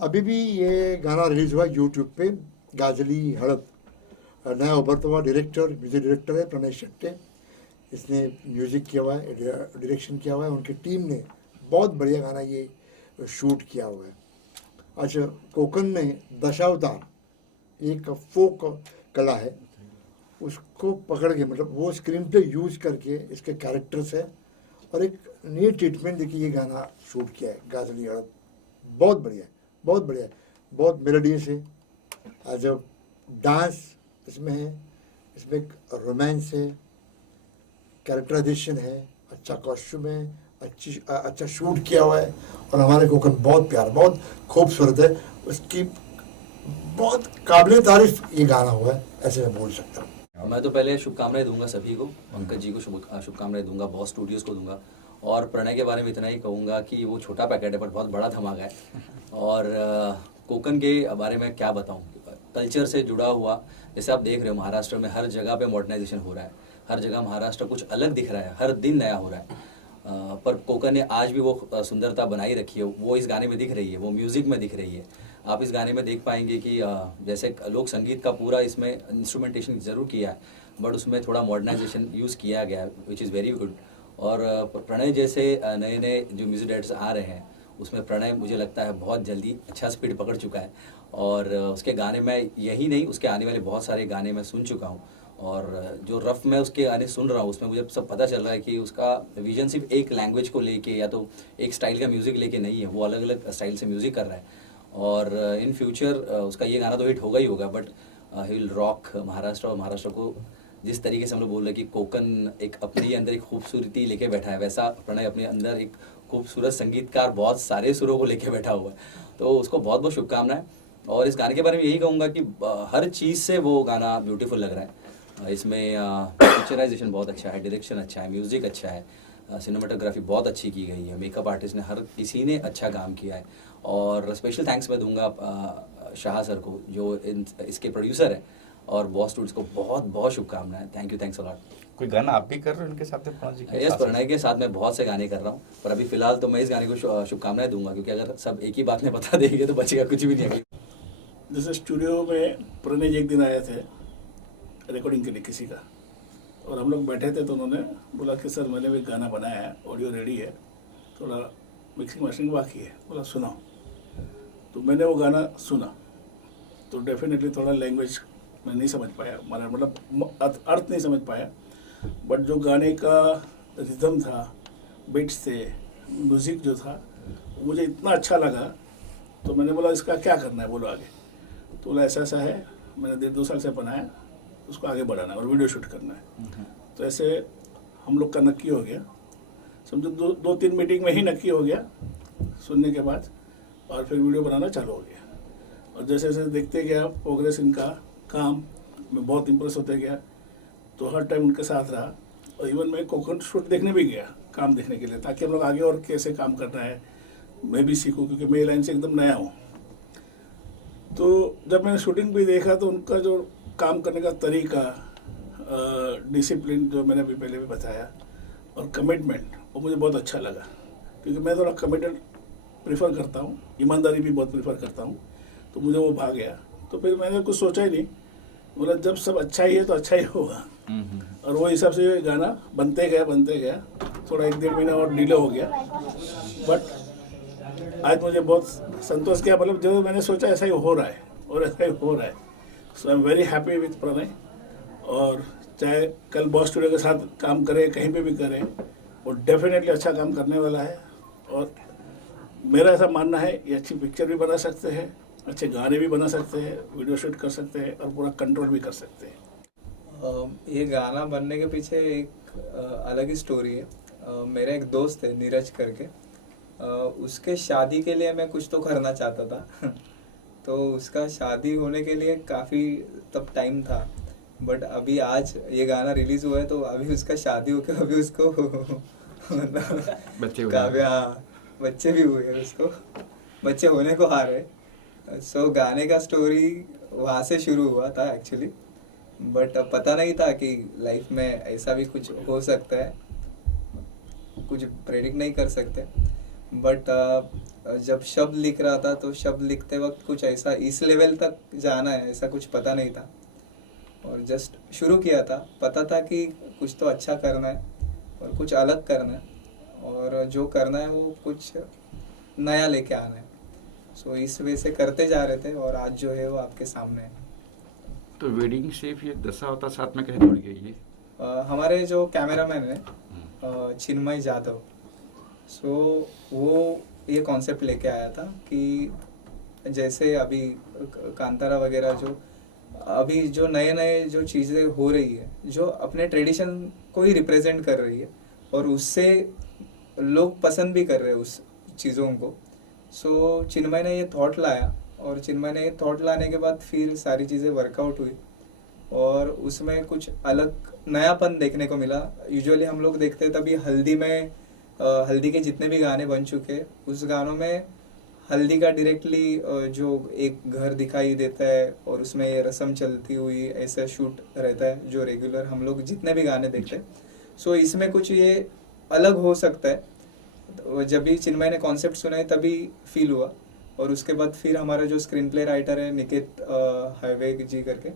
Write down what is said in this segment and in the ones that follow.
अभी भी ये गाना रिलीज हुआ यूट्यूब पे, गाजली हड़प। नया उभरता हुआ डायरेक्टर, म्यूजिक डायरेक्टर है प्रणय शेट्टे। इसने म्यूजिक किया हुआ है, डायरेक्शन किया हुआ है। उनकी टीम ने बहुत बढ़िया गाना ये शूट किया हुआ है। अच्छा, कोकण में दशावतार एक फोक कला है, उसको पकड़ के मतलब वो स्क्रीन पे यूज करके इसके कैरेक्टर्स है और एक नई ट्रीटमेंट देखिए ये गाना शूट किया है गाजली हड़प। बहुत बढ़िया है, बहुत बढ़िया है, बहुत मेलोडियस है। जो डांस इसमें है, इसमें एक रोमांस है, कैरेक्टराइजेशन है, अच्छा कॉस्ट्यूम है, अच्छा शूट किया हुआ है। और हमारे कोकण बहुत प्यार, बहुत खूबसूरत है। उसकी बहुत काबिल तारीफ ये गाना हुआ है, ऐसे मैं बोल सकता हूँ। मैं तो पहले शुभकामनाएं दूंगा सभी को, पंकज जी को शुभकामनाएं दूंगा, बॉस स्टूडियोज़ को दूंगा। और प्रणय के बारे में इतना ही कहूँगा कि वो छोटा पैकेट है पर बहुत बड़ा धमाका है। और कोकण के बारे में क्या बताऊँ, कल्चर से जुड़ा हुआ, जैसे आप देख रहे हो महाराष्ट्र में हर जगह पे मॉडर्नाइजेशन हो रहा है, हर जगह महाराष्ट्र कुछ अलग दिख रहा है, हर दिन नया हो रहा है। पर कोकण ने आज भी वो सुंदरता बनाई रखी है, वो इस गाने में दिख रही है, वो म्यूज़िक में दिख रही है। आप इस गाने में देख पाएंगे कि जैसे लोक संगीत का पूरा इसमें इंस्ट्रूमेंटेशन ज़रूर किया है, बट उसमें थोड़ा मॉडर्नाइजेशन यूज़ किया गया है, विच इज़ वेरी गुड। और प्रणय जैसे नए नए जो म्यूजिक डायरेक्टर्स आ रहे हैं, उसमें प्रणय मुझे लगता है बहुत जल्दी अच्छा स्पीड पकड़ चुका है। और उसके गाने में यही नहीं, उसके आने वाले बहुत सारे गाने मैं सुन चुका हूँ। और जो रफ मैं उसके गाने सुन रहा हूँ उसमें मुझे सब पता चल रहा है कि उसका विजन सिर्फ एक लैंग्वेज को लेके या तो एक स्टाइल का म्यूज़िक लेके नहीं है, वो अलग अलग स्टाइल से म्यूज़िक कर रहा है। और इन फ्यूचर उसका ये गाना तो हिट होगा ही होगा, but he will rock Maharashtra. और महाराष्ट्र को जिस तरीके से हम लोग बोल रहे हैं कि कोकण एक अपने अंदर एक खूबसूरती लेके बैठा है, वैसा प्रणय अपने अंदर एक खूबसूरत संगीतकार, बहुत सारे सुरों को लेके बैठा हुआ है। तो उसको बहुत बहुत शुभकामनाएं। और इस गाने के बारे में यही कहूँगा कि हर चीज़ से वो गाना ब्यूटीफुल लग रहा है। इसमें पिक्चराइजेशन बहुत अच्छा है, डायरेक्शन अच्छा है, म्यूज़िक अच्छा है, सिनेमाटोग्राफी बहुत अच्छी की गई है, मेकअप आर्टिस्ट ने हर किसी ने अच्छा काम किया है। और स्पेशल थैंक्स मैं दूंगा शाह सर को जो इसके प्रोड्यूसर है, और बॉस स्टूडियोज को बहुत बहुत शुभकामनाएं। Thank you, thanks a lot. कोई गाना आप भी कर रहे हो इनके साथ प्रणय जी के? यस, प्रणय के साथ मैं बहुत से गाने कर रहा हूँ, पर अभी फिलहाल तो मैं इस गाने को शुभकामनाएं दूंगा, क्योंकि अगर सब एक ही बात में बता देंगे तो बचेगा कुछ भी नहीं। जैसे स्टूडियो में प्रणय जी एक दिन आए थे रिकॉर्डिंग के लिए किसी का, और हम लोग बैठे थे तो उन्होंने बोला कि सर मैंने भी गाना बनाया है, ऑडियो रेडी है, थोड़ा मिक्सिंग मास्टरिंग बाकी है, बोला सुनाओ। तो मैंने वो गाना सुना तो डेफिनेटली थोड़ा लैंग्वेज मैं नहीं समझ पाया, मतलब अर्थ नहीं समझ पाया, बट जो गाने का रिदम था, बीट्स थे, म्यूज़िक जो था, मुझे इतना अच्छा लगा। तो मैंने बोला इसका क्या करना है, बोलो आगे। तो बोला ऐसा ऐसा है, मैंने 1.5-2 साल से बनाया, उसको आगे बढ़ाना है और वीडियो शूट करना है। तो ऐसे हम लोग का नक्की हो गया, समझो 2-3 मीटिंग में ही नक्की हो गया सुनने के बाद, और फिर वीडियो बनाना चालू हो गया। और जैसे जैसे देखते गया प्रोग्रेस इनका काम, मैं बहुत इम्प्रेस होते गया, तो हर टाइम उनके साथ रहा। और इवन मैं कोकण शूट देखने भी गया, काम देखने के लिए, ताकि हम लोग आगे और कैसे काम करना है मैं भी सीखूं, क्योंकि मैं लाइन से एकदम नया हूँ। तो जब मैंने शूटिंग भी देखा तो उनका जो काम करने का तरीका, डिसिप्लिन जो मैंने अभी पहले भी बताया, और कमिटमेंट, वो मुझे बहुत अच्छा लगा, क्योंकि मैं थोड़ा कमिटेड प्रेफर करता हूँ, ईमानदारी भी बहुत प्रेफर करता हूँ। तो मुझे वो भाग गया। तो फिर मैंने कुछ सोचा ही नहीं, बोला जब सब अच्छा ही है तो अच्छा ही होगा। और वो हिसाब से गाना बनते गया। थोड़ा 1-1.5 महीना और डिले हो गया, बट आज मुझे बहुत संतोष किया, मतलब जो मैंने सोचा ऐसा ही हो रहा है और ऐसा ही हो रहा है। So I am very happy with Pranay. और चाहे कल बॉस स्टूडियो के साथ काम करें, कहीं पे भी करें, वो डेफिनेटली अच्छा काम करने वाला है। और मेरा ऐसा मानना है ये अच्छी पिक्चर भी बना सकते हैं, अच्छे गाने भी बना सकते हैं, वीडियो शूट कर सकते हैं, और पूरा कंट्रोल भी कर सकते हैं। ये गाना बनने के पीछे एक अलग ही स्टोरी है। मेरा एक दोस्त है नीरज करके, उसके शादी के लिए मैं कुछ तो करना चाहता था तो उसका शादी होने के लिए काफ़ी तब टाइम था, बट अभी आज ये गाना रिलीज़ हुआ है तो अभी उसका शादी होकर अभी उसको बच्चे भी हुए हैं, उसको बच्चे होने को आ रहे। सो गाने का स्टोरी वहाँ से शुरू हुआ था एक्चुअली, बट पता नहीं था कि लाइफ में ऐसा भी कुछ हो सकता है, कुछ प्रेडिक्ट नहीं कर सकते। बट जब शब्द लिख रहा था तो शब्द लिखते वक्त कुछ ऐसा इस लेवल तक जाना है ऐसा कुछ पता नहीं था, और जस्ट शुरू किया था। पता था कि कुछ तो अच्छा करना है और कुछ अलग करना है, और जो करना है वो कुछ नया लेके आना है। सो इस वजह से करते जा रहे थे, और आज जो है वो आपके सामने है। तो वेडिंग शेफ ये दशावतार साथ में कैसे जुड़ गई ये? हमारे जो कैमरामैन है चिन्मय जाधव, सो वो ये कॉन्सेप्ट लेके आया था कि जैसे अभी कांतारा वगैरह जो अभी जो नए नए जो चीज़ें हो रही है जो अपने ट्रेडिशन को ही रिप्रेजेंट कर रही है, और उससे लोग पसंद भी कर रहे हैं उस चीज़ों को। सो चिन्मय ने ये थॉट लाया, और चिन्मय ने ये थॉट लाने के बाद फिर सारी चीज़ें वर्कआउट हुई, और उसमें कुछ अलग नयापन देखने को मिला। यूजुअली हम लोग देखते हैं तभी हल्दी में हल्दी के जितने भी गाने बन चुके उस गानों में हल्दी का डायरेक्टली जो एक घर दिखाई देता है और उसमें ये रस्म चलती हुई ऐसा शूट रहता है जो रेगुलर हम लोग जितने भी गाने देखते हैं। सो इसमें कुछ ये अलग हो सकता है। तो जब भी चिन्मय ने कॉन्सेप्ट सुना तभी फील हुआ, और उसके बाद फिर हमारा जो स्क्रीन प्ले राइटर है निकेत हाईवे जी करके,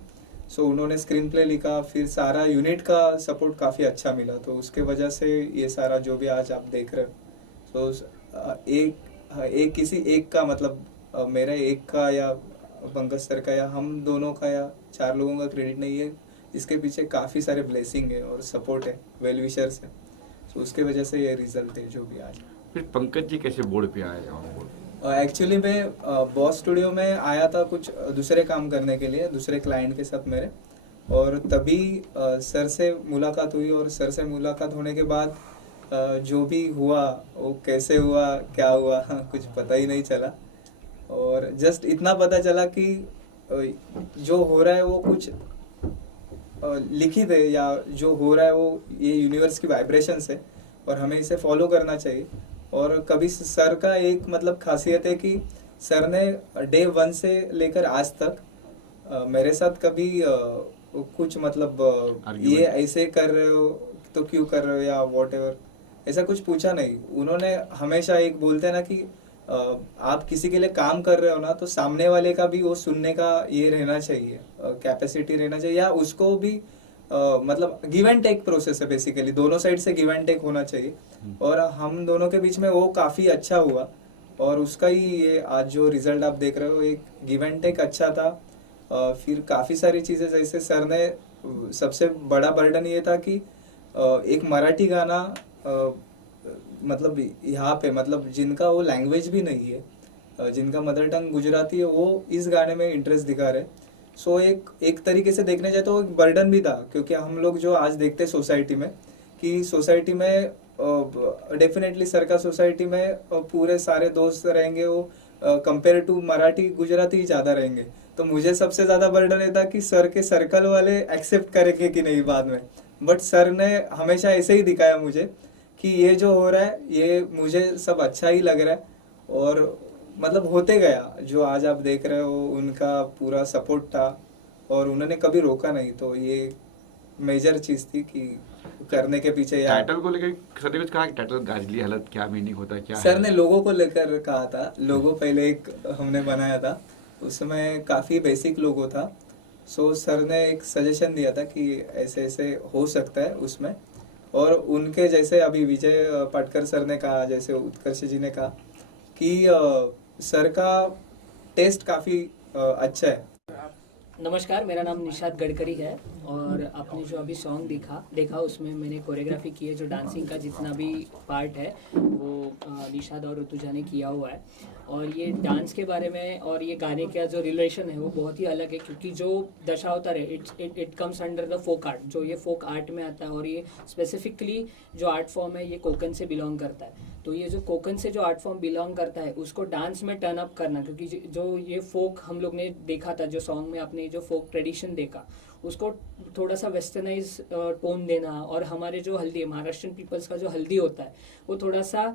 सो उन्होंने स्क्रीन प्ले लिखा। फिर सारा यूनिट का सपोर्ट काफ़ी अच्छा मिला, तो उसके वजह से ये सारा जो भी आज आप देख रहे हो, तो एक किसी एक का मतलब मेरा एक का या पंकज सर का या हम दोनों का या 4 लोगों का क्रेडिट नहीं है। इसके पीछे काफ़ी सारे ब्लेसिंग है और सपोर्ट है, वेल विशर्स है। तो उसके वजह से ये रिजल्ट है जो भी आज। फिर पंकज जी कैसे बोर्ड पे आए? एक्चुअली मैं बॉस स्टूडियो में आया था कुछ दूसरे काम करने के लिए दूसरे क्लाइंट के साथ मेरे, और तभी सर से मुलाकात हुई, और सर से मुलाकात होने के बाद जो भी हुआ वो कैसे हुआ क्या हुआ कुछ पता ही नहीं चला, और जस्ट इतना पता चला कि जो हो रहा है वो कुछ लिखित है, या जो हो रहा है वो ये यूनिवर्स की वाइब्रेशंस है और हमें इसे फॉलो करना चाहिए। और कभी सर का एक मतलब खासियत है कि सर ने डे 1 से लेकर आज तक मेरे साथ कभी कुछ मतलब ये ऐसे कर रहे हो तो क्यों कर रहे हो या वॉटएवर ऐसा कुछ पूछा नहीं। उन्होंने हमेशा एक बोलते हैं ना कि आप किसी के लिए काम कर रहे हो ना, तो सामने वाले का भी वो सुनने का ये रहना चाहिए, कैपेसिटी रहना चाहिए, या उसको भी मतलब गिव एंड टेक प्रोसेस है बेसिकली, दोनों साइड से गिव एंड टेक होना चाहिए। और हम दोनों के बीच में वो काफ़ी अच्छा हुआ, और उसका ही ये आज जो रिजल्ट आप देख रहे हो एक गिव एंड टेक अच्छा था। फिर काफ़ी सारी चीज़ें जैसे सर ने सबसे बड़ा बर्डन ये था कि एक मराठी गाना मतलब यहाँ पे मतलब जिनका वो लैंग्वेज भी नहीं है, जिनका मदर टंग गुजराती है, वो इस गाने में इंटरेस्ट दिखा रहे। सो एक तरीके से देखने जाए तो एक बर्डन भी था, क्योंकि हम लोग जो आज देखते हैं सोसाइटी में कि सोसाइटी में डेफिनेटली सर का सोसाइटी में पूरे सारे दोस्त रहेंगे वो कंपेयर टू मराठी गुजराती ज़्यादा रहेंगे। तो मुझे सबसे ज़्यादा बर्डन ये था कि सर के सर्कल वाले एक्सेप्ट करेंगे कि नहीं बाद में, बट सर ने हमेशा ऐसे ही दिखाया मुझे कि ये जो हो रहा है ये मुझे सब अच्छा ही लग रहा है, और मतलब होते गया जो आज आप देख रहे हो। उनका पूरा सपोर्ट था और उन्होंने कभी रोका नहीं, तो ये मेजर चीज़ थी कि करने के पीछे। टाइटल को लेकर सर ने कुछ कहा कि टाइटल गाजली हालत क्या मीनिंग होता है क्या? सर ने लोगों को लेकर कहा था, लोगो पहले एक हमने बनाया था, उसमें काफ़ी बेसिक लोगो था। सो सर ने एक सजेशन दिया था कि ऐसे ऐसे हो सकता है उसमें, और उनके जैसे अभी विजय पाटकर सर ने कहा, जैसे उत्कर्ष जी ने कहा कि सर का टेस्ट काफ़ी अच्छा है। नमस्कार, मेरा नाम निशाद गडकरी है, और आपने जो अभी सॉन्ग देखा उसमें मैंने कोरियोग्राफी की है। जो डांसिंग का जितना भी पार्ट है वो निशाद और ऋतुजा ने किया हुआ है, और ये डांस के बारे में और ये गाने का जो रिलेशन है वो बहुत ही अलग है, क्योंकि जो दशावतार है it comes under the folk art, जो ये फोक आर्ट में आता है, और ये स्पेसिफिकली जो आर्ट फॉर्म है ये कोकन से बिलोंग करता है। तो ये जो कोकन से जो आर्ट फॉर्म बिलोंग करता है उसको डांस में टर्न अप करना, क्योंकि जो ये फोक हम लोग ने देखा था, जो सॉन्ग में आपने जो फोक ट्रेडिशन देखा उसको थोड़ा सा वेस्टर्नाइज टोन देना, और हमारे जो हल्दी है महाराष्ट्रियन पीपल्स का जो हल्दी होता है वो थोड़ा सा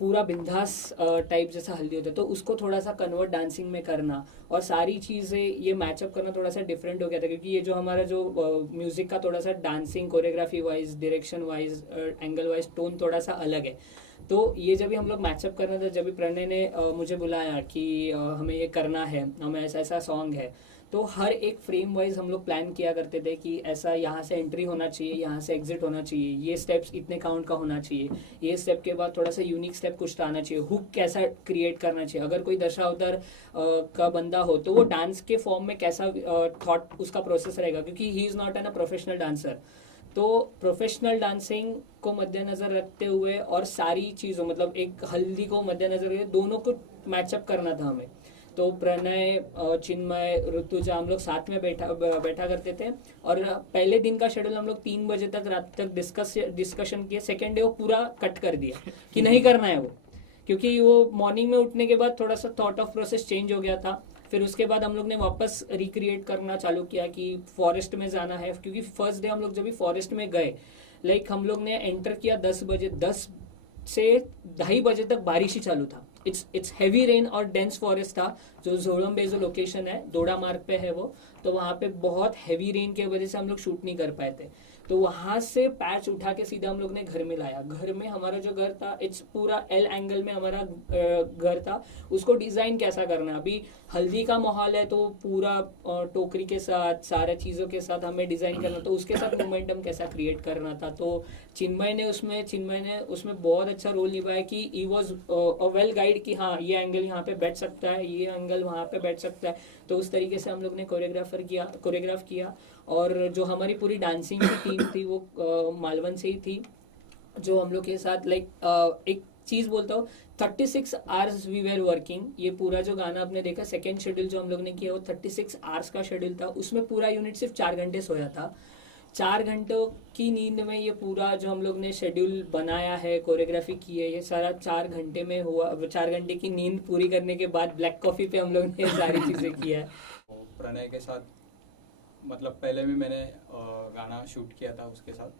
पूरा बिंदास टाइप जैसा हल्दी होता है, तो उसको थोड़ा सा कन्वर्ट डांसिंग में करना और सारी चीज़ें ये मैचअप करना थोड़ा सा डिफरेंट हो गया था, क्योंकि ये जो हमारा जो म्यूज़िक का थोड़ा सा dancing choreography wise, direction wise, angle wise tone थोड़ा सा अलग है। तो ये जब भी हम लोग मैचअप कर रहे थे, जब भी प्रणय ने मुझे बुलाया कि हमें ये करना है, हमें ऐसा ऐसा सॉन्ग है, तो हर एक फ्रेम वाइज हम लोग प्लान किया करते थे कि ऐसा यहाँ से एंट्री होना चाहिए, यहाँ से एग्जिट होना चाहिए, ये स्टेप्स इतने काउंट का होना चाहिए, ये स्टेप के बाद थोड़ा सा यूनिक स्टेप कुछ आना चाहिए, हुक कैसा क्रिएट करना चाहिए, अगर कोई दशावतार का बंदा हो तो वो डांस के फॉर्म में कैसा थॉट उसका प्रोसेस रहेगा, क्योंकि he is not an a professional dancer. तो प्रोफेशनल डांसिंग को मद्देनजर रखते हुए और सारी चीज़ों, मतलब एक हल्दी को मद्देनजर रखते दोनों को मैचअप करना था हमें। तो प्रणय, चिन्मय, ऋतुजा, हम लोग साथ में बैठा करते थे और पहले दिन का शेड्यूल हम लोग 3 बजे तक रात तक डिस्कशन किए। सेकेंड डे वो पूरा कट कर दिया कि नहीं करना है वो, क्योंकि वो मॉर्निंग में उठने के बाद थोड़ा सा थॉट ऑफ प्रोसेस चेंज हो गया था। फिर उसके बाद हम लोग ने वापस रिक्रिएट करना चालू किया कि फॉरेस्ट में जाना है, क्योंकि फर्स्ट डे हम लोग जब भी फॉरेस्ट में गए, लाइक हम लोग ने एंटर किया 10 बजे, 10 से 2:30 बजे तक बारिश ही चालू था। इट्स हैवी रेन और डेंस फॉरेस्ट था। जो जोड़म बे जो लोकेशन है, दोड़ा मार्ग पे है वो, तो वहाँ पे बहुत हैवी रेन की वजह से हम लोग शूट नहीं कर पाए थे। तो वहाँ से पैच उठा के सीधा हम लोग ने घर में लाया। घर में हमारा जो घर था, इट्स पूरा एल एंगल में हमारा घर था। उसको डिज़ाइन कैसा करना, अभी हल्दी का माहौल है तो पूरा टोकरी के साथ सारे चीज़ों के साथ हमें डिज़ाइन करना, तो उसके साथ मोमेंटम कैसा क्रिएट करना था। तो चिन्मय ने उसमें बहुत अच्छा रोल निभाया कि he was a well guide कि हाँ ये एंगल यहाँ पे बैठ सकता है, ये एंगल वहाँ पे बैठ सकता है। तो उस तरीके से हम लोग ने कोरियोग्राफ किया। और जो हमारी पूरी डांसिंग की टीम थी वो मालवन से ही थी, जो हम लोग के साथ एक चीज़ बोलता हूँ, 36 आवर्स वी वेर वर्किंग। ये पूरा जो गाना आपने देखा, सेकेंड शेड्यूल जो हम लोग ने किया वो 36 आवर्स का शेड्यूल था। उसमें पूरा यूनिट सिर्फ 4 घंटे सोया था। 4 घंटों की नींद में ये पूरा जो हम लोग ने शेड्यूल बनाया है, कोरियोग्राफी की है, ये सारा 4 घंटे में हुआ। 4 घंटे की नींद पूरी करने के बाद ब्लैक कॉफ़ी पे हम लोग ने सारी चीज़ें किया है। प्रणय के साथ मतलब पहले भी मैंने गाना शूट किया था उसके साथ,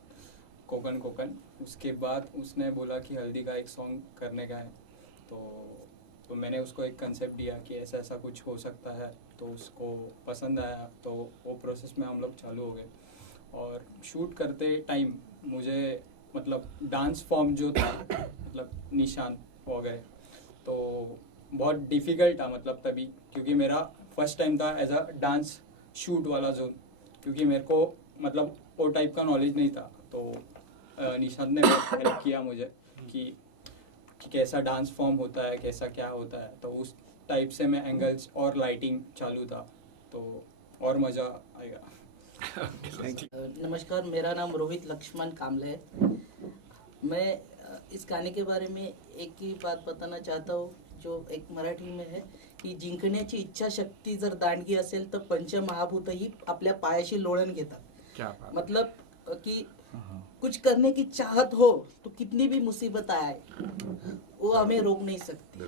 कोकन। उसके बाद उसने बोला कि हल्दी का एक सॉन्ग करने का है, तो मैंने उसको एक कंसेप्ट दिया कि ऐसा ऐसा कुछ हो सकता है। तो उसको पसंद आया, तो वो प्रोसेस में हम लोग चालू हो गए। और शूट करते टाइम मुझे मतलब डांस फॉर्म जो था, मतलब निशान वगैरह, तो बहुत डिफ़िकल्ट था मतलब तभी, क्योंकि मेरा फर्स्ट टाइम था एज अ डांस शूट वाला जोन, क्योंकि मेरे को मतलब वो टाइप का नॉलेज नहीं था। तो निशांत ने बहुत हेल्प किया मुझे कि कैसा डांस फॉर्म होता है, कैसा क्या होता है। तो उस टाइप से मैं एंगल्स और लाइटिंग चालू था, तो और मज़ा आएगा। नमस्कार, मेरा नाम रोहित लक्ष्मण कामले है। मैं इस गाने के बारे में एक ही बात बताना चाहता हूँ, जो एक मराठी में है की जिंकण्याची इच्छाशक्ती जर दांडगी असेल तर पंचमहाभूतही आपल्या पायाशी लोळण घेतात. क्या बात. मतलब कि कुछ करने की चाहत हो तो कितनी भी मुसीबत आए वो हमें रोक नहीं सकती,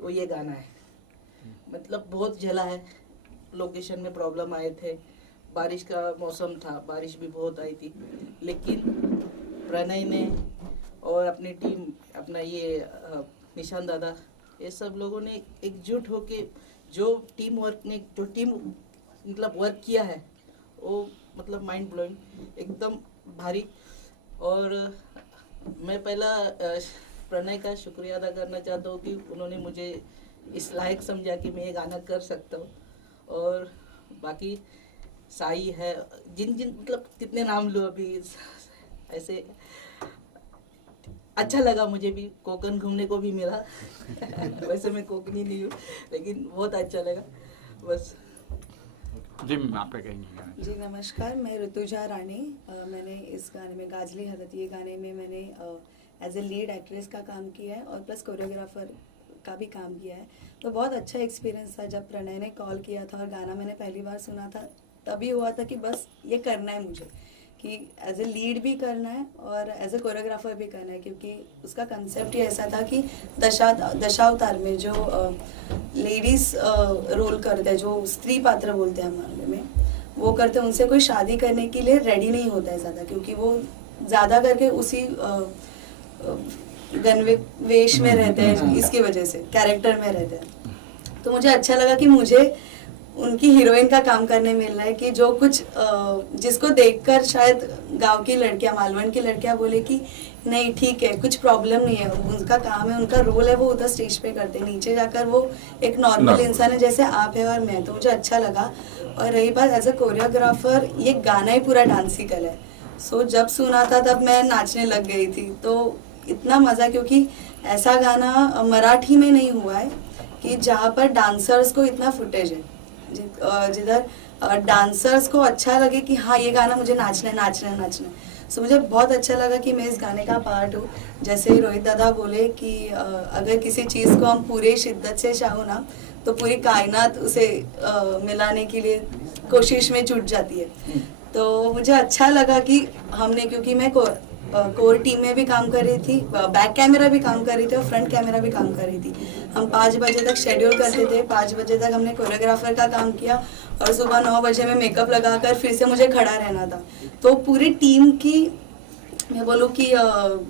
वो ये गाना है। मतलब बहुत झेला है, लोकेशन में प्रॉब्लम आए थे, बारिश का मौसम था, बारिश भी बहुत आई थी, लेकिन प्रणय ने और अपनी टीम, अपना ये निशान दादा, ये सब लोगों ने एकजुट होके जो टीम मतलब वर्क किया है, वो मतलब माइंड ब्लोइंग, एकदम भारी। और मैं पहला प्रणय का शुक्रिया अदा करना चाहता हूँ कि उन्होंने मुझे इस लायक समझा कि मैं ये गाना कर सकता हूँ। और बाकी साई है, जिन मतलब कितने नाम लो अभी, ऐसे अच्छा लगा मुझे भी, कोकन घूमने को भी मिला। वैसे मैं कोकनी नहीं हूँ, लेकिन बहुत अच्छा लगा बस। जी आप क्या कहेंगे? जी नमस्कार, मैं ऋतुजा रानी। मैंने इस गाने में गाजली हदत, ये गाने में मैंने एज ए लीड एक्ट्रेस का काम किया है और प्लस कोरियोग्राफर का भी काम किया है। तो बहुत अच्छा एक्सपीरियंस था। जब प्रणय ने कॉल किया था और गाना मैंने पहली बार सुना था, तभी हुआ था कि बस ये करना है मुझे, कि एज ए लीड भी करना है और एज ए कोरियोग्राफर भी करना है, क्योंकि उसका कंसेप्ट ही ऐसा था कि दशावतार में जो लेडीज़ रोल करते हैं, जो स्त्री पात्र बोलते हैं हमारे में, वो करते हैं, उनसे कोई शादी करने के लिए रेडी नहीं होता है ज़्यादा, क्योंकि वो ज़्यादा करके उसी गणवेश में रहते हैं, इसकी वजह से कैरेक्टर में रहते हैं। तो मुझे अच्छा लगा कि मुझे उनकी हीरोइन का काम करने मिल रहा है कि जो कुछ जिसको देखकर शायद गांव की लड़कियां, मालवण की लड़कियां बोले कि नहीं ठीक है, कुछ प्रॉब्लम नहीं है, उनका काम है, उनका रोल है, वो उधर स्टेज पे करते हैं, नीचे जाकर वो एक नॉर्मल इंसान है जैसे आप है और मैं। तो मुझे अच्छा लगा। और रही बात एज अ कोरियोग्राफर, ये गाना ही पूरा डांसिकल है। सो जब सुना था तब मैं नाचने लग गई थी। तो इतना मज़ा, क्योंकि ऐसा गाना मराठी में नहीं हुआ है कि जहाँ पर डांसर्स को इतना फुटेज है, जिधर डांसर्स को अच्छा लगे कि हाँ ये गाना मुझे नाचना है, नाचना है, नाचना है। सो मुझे बहुत अच्छा लगा कि मैं इस गाने का पार्ट हूँ। जैसे रोहित दादा बोले कि अगर किसी चीज़ को हम पूरे शिद्दत से चाहो ना, तो पूरी कायनात उसे मिलाने के लिए कोशिश में जुट जाती है। तो मुझे अच्छा लगा कि हमने, क्योंकि मैं कोर टीम में भी काम कर रही थी, बैक कैमरा भी काम कर रही थी और फ्रंट कैमरा भी काम कर रही थी। हम 5 बजे तक शेड्यूल करते थे, 5 बजे तक हमने कोरियोग्राफर का काम किया और सुबह 9 बजे में मेकअप लगाकर फिर से मुझे खड़ा रहना था। तो पूरी टीम की, मैं बोलूँ कि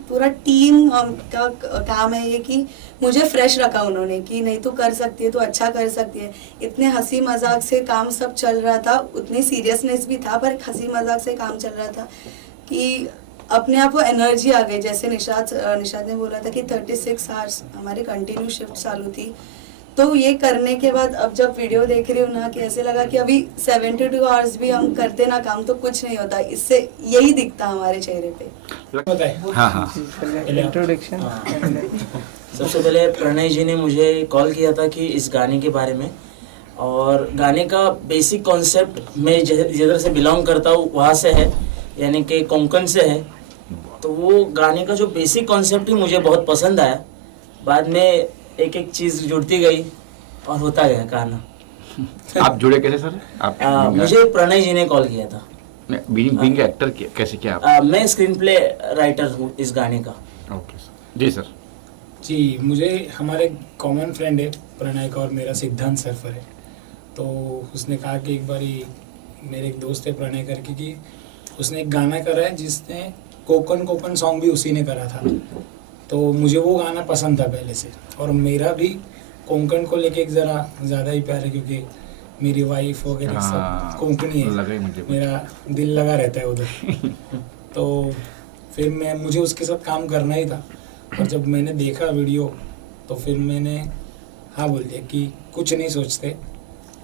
पूरा टीम का काम है ये कि मुझे फ्रेश रखा उन्होंने कि नहीं तू कर सकती है, तू अच्छा कर सकती है। इतने हंसी मजाक से काम सब चल रहा था, उतनी सीरियसनेस भी था, पर हंसी मजाक से काम चल रहा था कि अपने आप वो एनर्जी आ गई। जैसे निशाद ने बोला था कि 36 आवर्स हमारी कंटिन्यू शिफ्ट चालू थी। तो ये करने के बाद अब जब वीडियो देख रही हूँ ना, कि ऐसे लगा कि अभी 72 आवर्स भी हम करते ना काम तो कुछ नहीं होता, इससे यही दिखता हमारे चेहरे पे। हाँ हाँ इंट्रोडक्शन। सबसे पहले प्रणय जी ने मुझे कॉल किया था कि इस गाने के बारे में, और गाने का बेसिक कॉन्सेप्ट मैं जिधर से बिलोंग करता हूँ वहाँ से है, यानी कि कोंकण से है। तो वो गाने का जो बेसिक कॉन्सेप्ट ही मुझे बहुत पसंद आया। बाद में एक एक चीज़ जुड़ती गई और होता गया गाना। आप जुड़े कैसे सर? आप मुझे प्रणय जी ने कॉल किया था। बीइंग एक्टर कैसे क्या आप? मैं स्क्रीन प्ले राइटर हूँ इस गाने का। Okay sir. जी सर। जी, मुझे हमारे कॉमन फ्रेंड है प्रणय का और मेरा सिद्धांत सरफर है। तो उसने कहा कि एक बारी मेरे एक दोस्त है प्रणय करके कि उसने एक गाना करा है जिसने कोकन सॉन्ग भी उसी ने करा था। तो मुझे वो गाना पसंद था पहले से, और मेरा भी कोंकण को लेके एक ज़रा ज़्यादा ही प्यार है, क्योंकि मेरी वाइफ वगैरह सब कोंकणी है, मेरा दिल लगा रहता है उधर। तो फिर मुझे उसके साथ काम करना ही था, और जब मैंने देखा वीडियो तो फिर मैंने हाँ बोल दिया कि कुछ नहीं सोचते,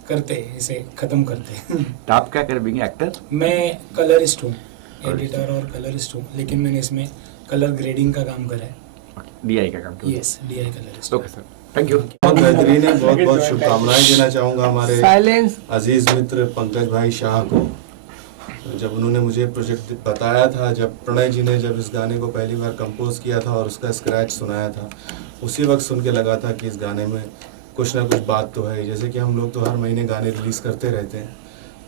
करते इसे ख़त्म करते। तो आप क्या करें बीइंग एक्टर? मैं कलरिस्ट हूँ, एडिटर और कलरिस्ट हूँ, लेकिन मैंने इसमें कलर ग्रेडिंग का काम करा है। DI का काम किया? Yes, DI colourist. Okay sir, thank you. बेहतरीन है, बहुत बहुत शुभकामनाएं देना चाहूँगा हमारे अजीज मित्र पंकज भाई शाह को। जब उन्होंने मुझे प्रोजेक्ट बताया था, जब प्रणय जी ने जब इस गाने को पहली बार कंपोज किया था और उसका स्क्रैच सुनाया था, उसी वक्त सुन के लगा था कि इस गाने में कुछ ना कुछ बात तो है। जैसे कि हम लोग तो हर महीने गाने रिलीज़ करते रहते हैं,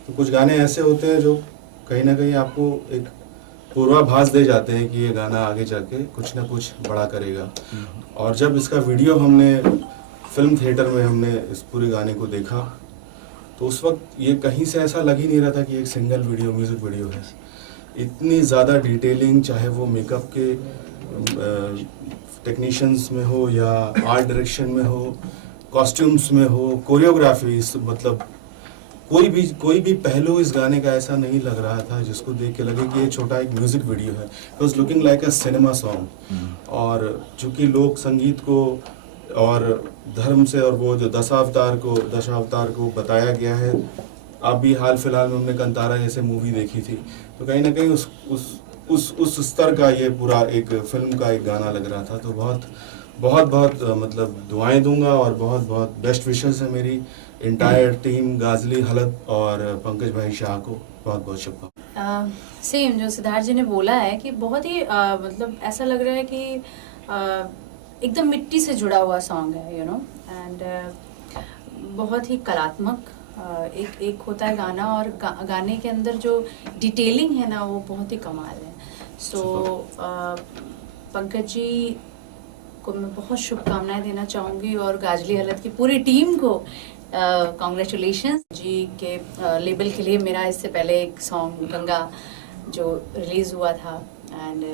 तो कुछ गाने ऐसे होते हैं जो कहीं ना कहीं आपको एक पूर्वाभास दे जाते हैं कि ये गाना आगे जाके कुछ ना कुछ बड़ा करेगा। और जब इसका वीडियो हमने फिल्म थिएटर में हमने इस पूरे गाने को देखा, तो उस वक्त ये कहीं से ऐसा लग ही नहीं रहा था कि एक सिंगल वीडियो, म्यूज़िक वीडियो है। इतनी ज़्यादा डिटेलिंग, चाहे वो मेकअप के टेक्नीशियंस में हो या आर्ट डायरेक्शन में हो, कॉस्ट्यूम्स में हो, कोरियोग्राफी, मतलब कोई भी पहलू इस गाने का ऐसा नहीं लग रहा था जिसको देख के लगे कि ये छोटा एक म्यूजिक वीडियो है। It was looking like a cinema song. और चूंकि लोक संगीत को और धर्म से और वो जो दशावतार को बताया गया है, अभी हाल फिलहाल में हमने कंतारा जैसे मूवी देखी थी, तो कहीं ना कहीं उस स्तर का ये पूरा एक फिल्म का एक गाना लग रहा था। तो बहुत मतलब दुआएं दूंगा और बहुत बेस्ट विशेस है मेरी इंटायर टीम गाजली हलत और पंकज भाई शाह को बहुत शुभकामनाएं। सेम जो सिद्धार्थ जी ने बोला है कि बहुत ही मतलब ऐसा लग रहा है कि एकदम मिट्टी से जुड़ा हुआ सॉन्ग है, यू नो, एंड बहुत ही कलात्मक एक होता है गाना, और गाने के अंदर जो डिटेलिंग है ना वो बहुत ही कमाल है। सो पंकज जी को मैं बहुत शुभकामनाएं देना चाहूँगी, और गाजली हलत की पूरी टीम को कॉन्ग्रेचुलेशंस जी के लेबल के लिए। मेरा इससे पहले एक सॉन्ग गंगा जो रिलीज़ हुआ था, एंड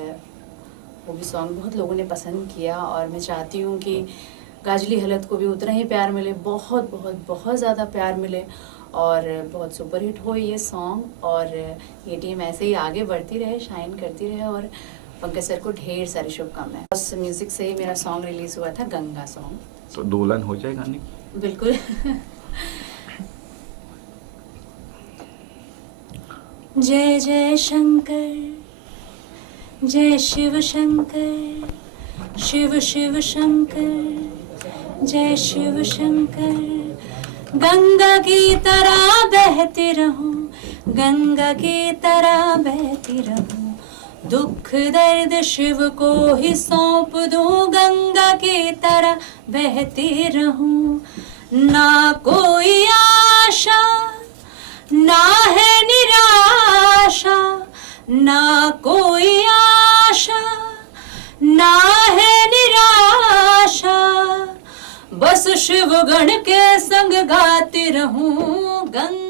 वो भी सॉन्ग बहुत लोगों ने पसंद किया, और मैं चाहती हूँ कि गाजली हलत को भी उतना ही प्यार मिले, बहुत ज़्यादा प्यार मिले, और बहुत सुपरहिट हो ये सॉन्ग, और ये टीम ऐसे ही आगे बढ़ती रहे, शाइन करती रहे, और पंकज सर को ढेर सारी शुभकामनाएं। उस म्यूजिक से ही मेरा सॉन्ग रिलीज हुआ था, गंगा सॉन्ग। तो दोलन हो जाए गाने? बिल्कुल। जय जय शंकर, जय शिव शंकर, शिव शिव शंकर, जय शिव शंकर। गंगा की तरह बहती रहूं, गंगा की तरह बहती रहूं, दुख दर्द शिव को ही सौंप दूं, गंगा की तरह बहती रहूं। ना कोई आशा, ना है निराशा, ना कोई आशा, ना है निराशा, बस शिव गण के संग गाती रहूं, गंगा